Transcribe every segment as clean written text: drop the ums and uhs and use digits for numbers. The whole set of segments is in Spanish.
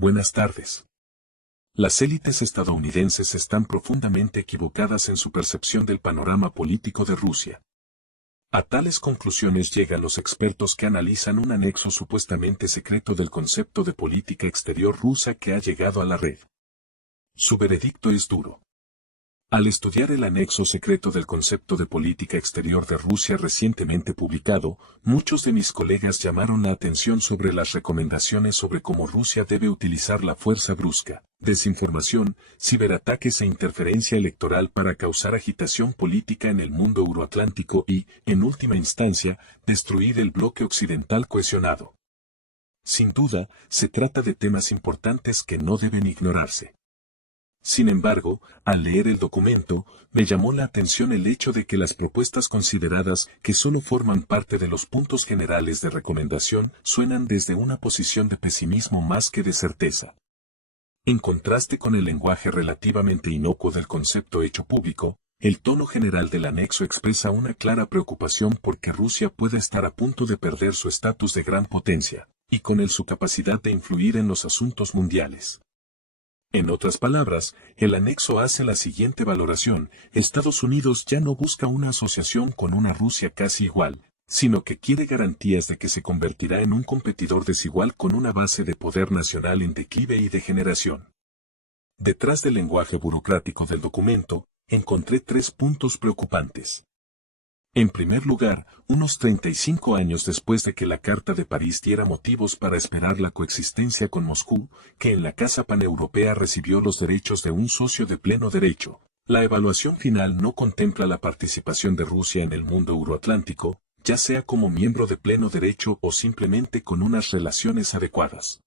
Buenas tardes. Las élites estadounidenses están profundamente equivocadas en su percepción del panorama político de Rusia. A tales conclusiones llegan los expertos que analizan un anexo supuestamente secreto del concepto de política exterior rusa que ha llegado a la red. Su veredicto es duro. Al estudiar el anexo secreto del concepto de política exterior de Rusia recientemente publicado, muchos de mis colegas llamaron la atención sobre las recomendaciones sobre cómo Rusia debe utilizar la fuerza brusca, desinformación, ciberataques e interferencia electoral para causar agitación política en el mundo euroatlántico y, en última instancia, destruir el bloque occidental cohesionado. Sin duda, se trata de temas importantes que no deben ignorarse. Sin embargo, al leer el documento, me llamó la atención el hecho de que las propuestas consideradas, que solo forman parte de los puntos generales de recomendación, suenan desde una posición de pesimismo más que de certeza. En contraste con el lenguaje relativamente inocuo del concepto hecho público, el tono general del anexo expresa una clara preocupación porque Rusia puede estar a punto de perder su estatus de gran potencia, y con él su capacidad de influir en los asuntos mundiales. En otras palabras, el anexo hace la siguiente valoración: Estados Unidos ya no busca una asociación con una Rusia casi igual, sino que quiere garantías de que se convertirá en un competidor desigual con una base de poder nacional en declive y degeneración. Detrás del lenguaje burocrático del documento, encontré 3 puntos preocupantes. En primer lugar, unos 35 años después de que la Carta de París diera motivos para esperar la coexistencia con Moscú, que en la Casa Paneuropea recibió los derechos de un socio de pleno derecho, la evaluación final no contempla la participación de Rusia en el mundo euroatlántico, ya sea como miembro de pleno derecho o simplemente con unas relaciones adecuadas.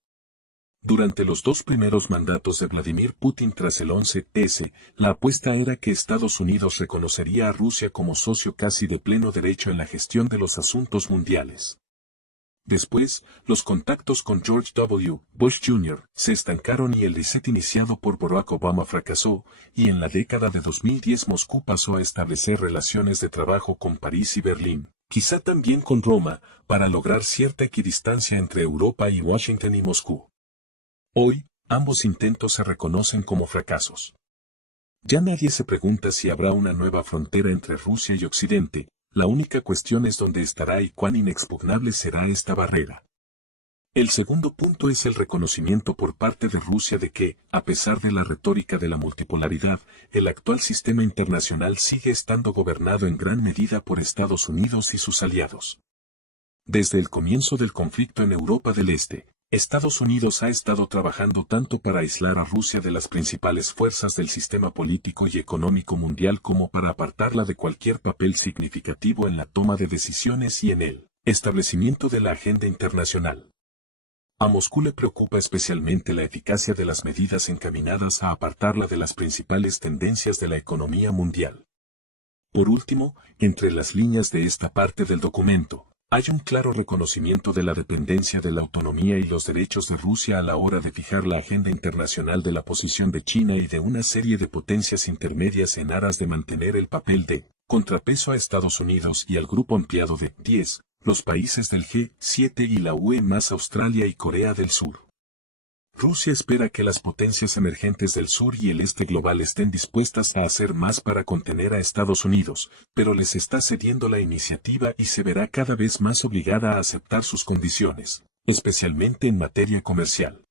Durante los 2 primeros mandatos de Vladimir Putin tras el 11S, la apuesta era que Estados Unidos reconocería a Rusia como socio casi de pleno derecho en la gestión de los asuntos mundiales. Después, los contactos con George W. Bush Jr. se estancaron y el reset iniciado por Barack Obama fracasó, y en la década de 2010 Moscú pasó a establecer relaciones de trabajo con París y Berlín, quizá también con Roma, para lograr cierta equidistancia entre Europa y Washington y Moscú. Hoy, ambos intentos se reconocen como fracasos. Ya nadie se pregunta si habrá una nueva frontera entre Rusia y Occidente, la única cuestión es dónde estará y cuán inexpugnable será esta barrera. El segundo punto es el reconocimiento por parte de Rusia de que, a pesar de la retórica de la multipolaridad, el actual sistema internacional sigue estando gobernado en gran medida por Estados Unidos y sus aliados. Desde el comienzo del conflicto en Europa del Este, Estados Unidos ha estado trabajando tanto para aislar a Rusia de las principales fuerzas del sistema político y económico mundial como para apartarla de cualquier papel significativo en la toma de decisiones y en el establecimiento de la agenda internacional. A Moscú le preocupa especialmente la eficacia de las medidas encaminadas a apartarla de las principales tendencias de la economía mundial. Por último, entre las líneas de esta parte del documento, hay un claro reconocimiento de la dependencia de la autonomía y los derechos de Rusia a la hora de fijar la agenda internacional de la posición de China y de una serie de potencias intermedias en aras de mantener el papel de contrapeso a Estados Unidos y al grupo ampliado de 10, los países del G7 y la UE más Australia y Corea del Sur. Rusia espera que las potencias emergentes del sur y el este global estén dispuestas a hacer más para contener a Estados Unidos, pero les está cediendo la iniciativa y se verá cada vez más obligada a aceptar sus condiciones, especialmente en materia comercial.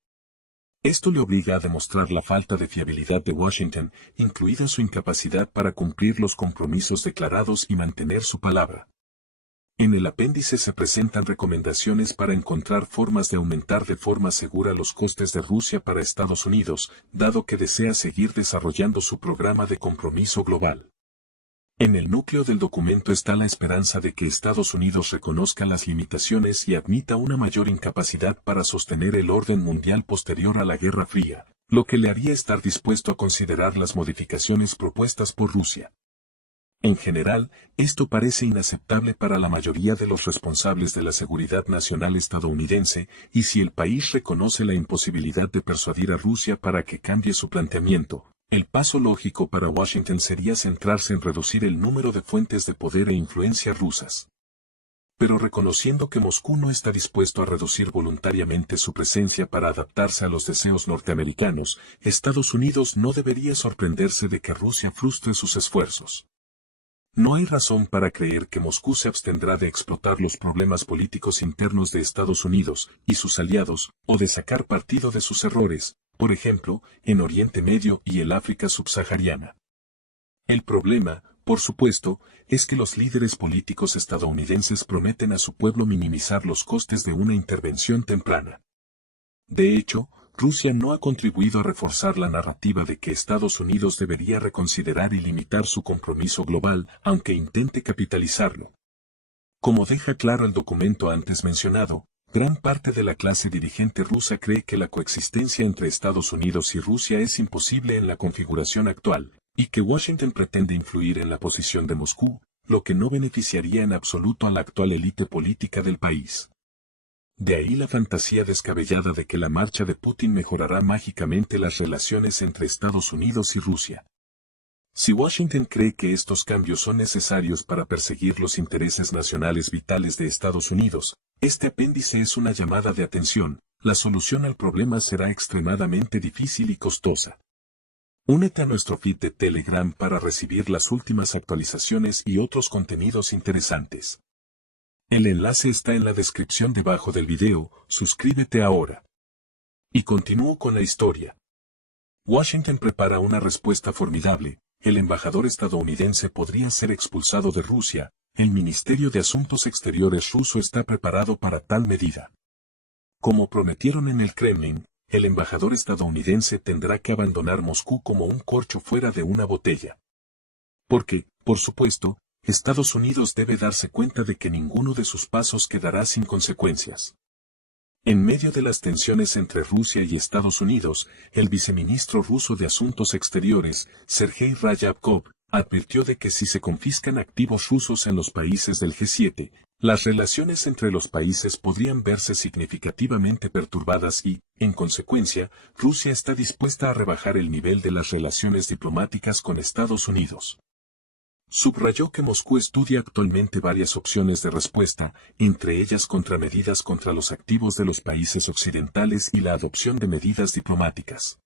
Esto le obliga a demostrar la falta de fiabilidad de Washington, incluida su incapacidad para cumplir los compromisos declarados y mantener su palabra. En el apéndice se presentan recomendaciones para encontrar formas de aumentar de forma segura los costes de Rusia para Estados Unidos, dado que desea seguir desarrollando su programa de compromiso global. En el núcleo del documento está la esperanza de que Estados Unidos reconozca las limitaciones y admita una mayor incapacidad para sostener el orden mundial posterior a la Guerra Fría, lo que le haría estar dispuesto a considerar las modificaciones propuestas por Rusia. En general, esto parece inaceptable para la mayoría de los responsables de la seguridad nacional estadounidense, y si el país reconoce la imposibilidad de persuadir a Rusia para que cambie su planteamiento, el paso lógico para Washington sería centrarse en reducir el número de fuentes de poder e influencia rusas. pero reconociendo que Moscú no está dispuesto a reducir voluntariamente su presencia para adaptarse a los deseos norteamericanos, Estados Unidos no debería sorprenderse de que Rusia frustre sus esfuerzos. No hay razón para creer que Moscú se abstendrá de explotar los problemas políticos internos de Estados Unidos y sus aliados, o de sacar partido de sus errores, por ejemplo, en Oriente Medio y el África subsahariana. El problema, por supuesto, es que los líderes políticos estadounidenses prometen a su pueblo minimizar los costes de una intervención temprana. De hecho, Rusia no ha contribuido a reforzar la narrativa de que Estados Unidos debería reconsiderar y limitar su compromiso global, aunque intente capitalizarlo. Como deja claro el documento antes mencionado, gran parte de la clase dirigente rusa cree que la coexistencia entre Estados Unidos y Rusia es imposible en la configuración actual, y que Washington pretende influir en la posición de Moscú, lo que no beneficiaría en absoluto a la actual élite política del país. De ahí la fantasía descabellada de que la marcha de Putin mejorará mágicamente las relaciones entre Estados Unidos y Rusia. Si Washington cree que estos cambios son necesarios para perseguir los intereses nacionales vitales de Estados Unidos, este apéndice es una llamada de atención. La solución al problema será extremadamente difícil y costosa. Únete a nuestro feed de Telegram para recibir las últimas actualizaciones y otros contenidos interesantes. El enlace está en la descripción debajo del video, suscríbete ahora. Y continúo con la historia. Washington prepara una respuesta formidable, el embajador estadounidense podría ser expulsado de Rusia, el Ministerio de Asuntos Exteriores ruso está preparado para tal medida. Como prometieron en el Kremlin, el embajador estadounidense tendrá que abandonar Moscú como un corcho fuera de una botella. Porque, por supuesto, Estados Unidos debe darse cuenta de que ninguno de sus pasos quedará sin consecuencias. En medio de las tensiones entre Rusia y Estados Unidos, el viceministro ruso de Asuntos Exteriores, Sergei Ryabkov, advirtió de que si se confiscan activos rusos en los países del G7, las relaciones entre los países podrían verse significativamente perturbadas y, en consecuencia, Rusia está dispuesta a rebajar el nivel de las relaciones diplomáticas con Estados Unidos. Subrayó que Moscú estudia actualmente varias opciones de respuesta, entre ellas contramedidas contra los activos de los países occidentales y la adopción de medidas diplomáticas.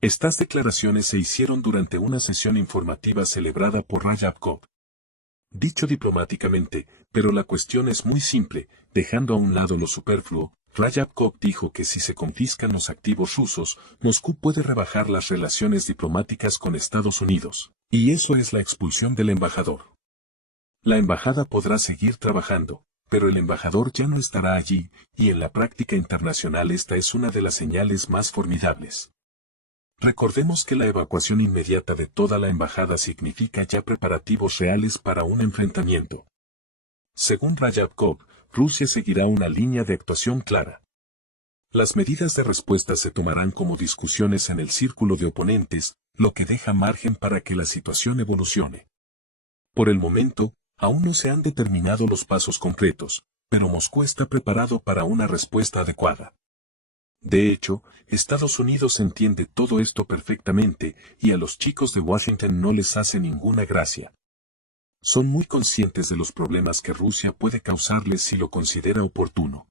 Estas declaraciones se hicieron durante una sesión informativa celebrada por Ryabkov. Dicho diplomáticamente, pero la cuestión es muy simple, dejando a un lado lo superfluo, Ryabkov dijo que si se confiscan los activos rusos, Moscú puede rebajar las relaciones diplomáticas con Estados Unidos, y eso es la expulsión del embajador. La embajada podrá seguir trabajando, pero el embajador ya no estará allí, y en la práctica internacional esta es una de las señales más formidables. Recordemos que la evacuación inmediata de toda la embajada significa ya preparativos reales para un enfrentamiento. Según Ryabkov, Rusia seguirá una línea de actuación clara. Las medidas de respuesta se tomarán como discusiones en el círculo de oponentes, lo que deja margen para que la situación evolucione. Por el momento, aún no se han determinado los pasos concretos, pero Moscú está preparado para una respuesta adecuada. De hecho, Estados Unidos entiende todo esto perfectamente, y a los chicos de Washington no les hace ninguna gracia. Son muy conscientes de los problemas que Rusia puede causarles si lo considera oportuno.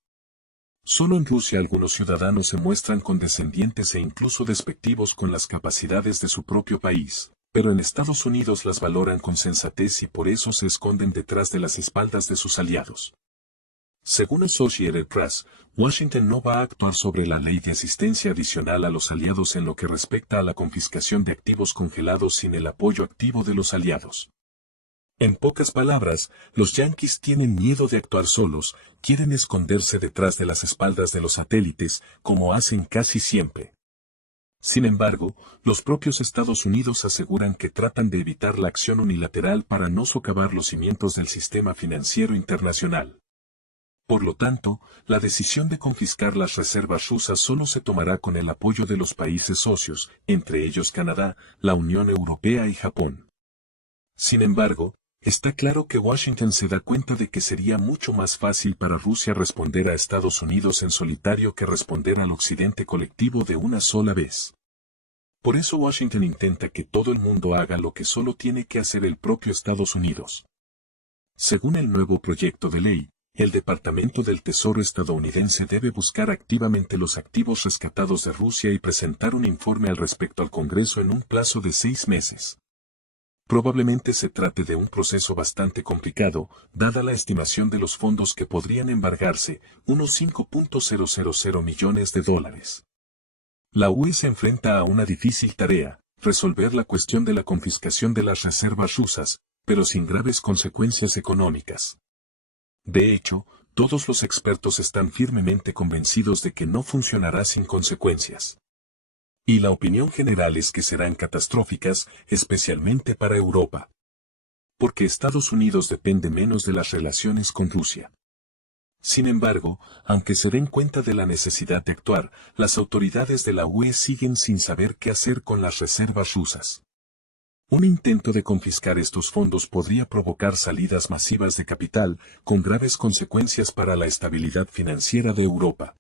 Solo en Rusia algunos ciudadanos se muestran condescendientes e incluso despectivos con las capacidades de su propio país, pero en Estados Unidos las valoran con sensatez y por eso se esconden detrás de las espaldas de sus aliados. Según Associated Press, Washington no va a actuar sobre la ley de asistencia adicional a los aliados en lo que respecta a la confiscación de activos congelados sin el apoyo activo de los aliados. En pocas palabras, los yanquis tienen miedo de actuar solos, quieren esconderse detrás de las espaldas de los satélites, como hacen casi siempre. Sin embargo, los propios Estados Unidos aseguran que tratan de evitar la acción unilateral para no socavar los cimientos del sistema financiero internacional. Por lo tanto, la decisión de confiscar las reservas rusas solo se tomará con el apoyo de los países socios, entre ellos Canadá, la Unión Europea y Japón. Sin embargo, está claro que Washington se da cuenta de que sería mucho más fácil para Rusia responder a Estados Unidos en solitario que responder al Occidente colectivo de una sola vez. Por eso Washington intenta que todo el mundo haga lo que solo tiene que hacer el propio Estados Unidos. Según el nuevo proyecto de ley, El Departamento del Tesoro estadounidense debe buscar activamente los activos rescatados de Rusia y presentar un informe al respecto al Congreso en un plazo de 6 meses. Probablemente se trate de un proceso bastante complicado, dada la estimación de los fondos que podrían embargarse, unos 5.000 millones de dólares. La UE se enfrenta a una difícil tarea, resolver la cuestión de la confiscación de las reservas rusas, pero sin graves consecuencias económicas. De hecho, todos los expertos están firmemente convencidos de que no funcionará sin consecuencias. Y la opinión general es que serán catastróficas, especialmente para Europa. Porque Estados Unidos depende menos de las relaciones con Rusia. Sin embargo, aunque se den cuenta de la necesidad de actuar, las autoridades de la UE siguen sin saber qué hacer con las reservas rusas. Un intento de confiscar estos fondos podría provocar salidas masivas de capital, con graves consecuencias para la estabilidad financiera de Europa.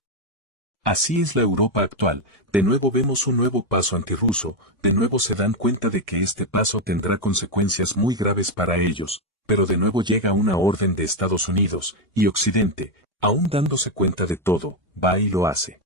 Así es la Europa actual, de nuevo vemos un nuevo paso antirruso, de nuevo se dan cuenta de que este paso tendrá consecuencias muy graves para ellos, pero de nuevo llega una orden de Estados Unidos, y Occidente, aún dándose cuenta de todo, va y lo hace.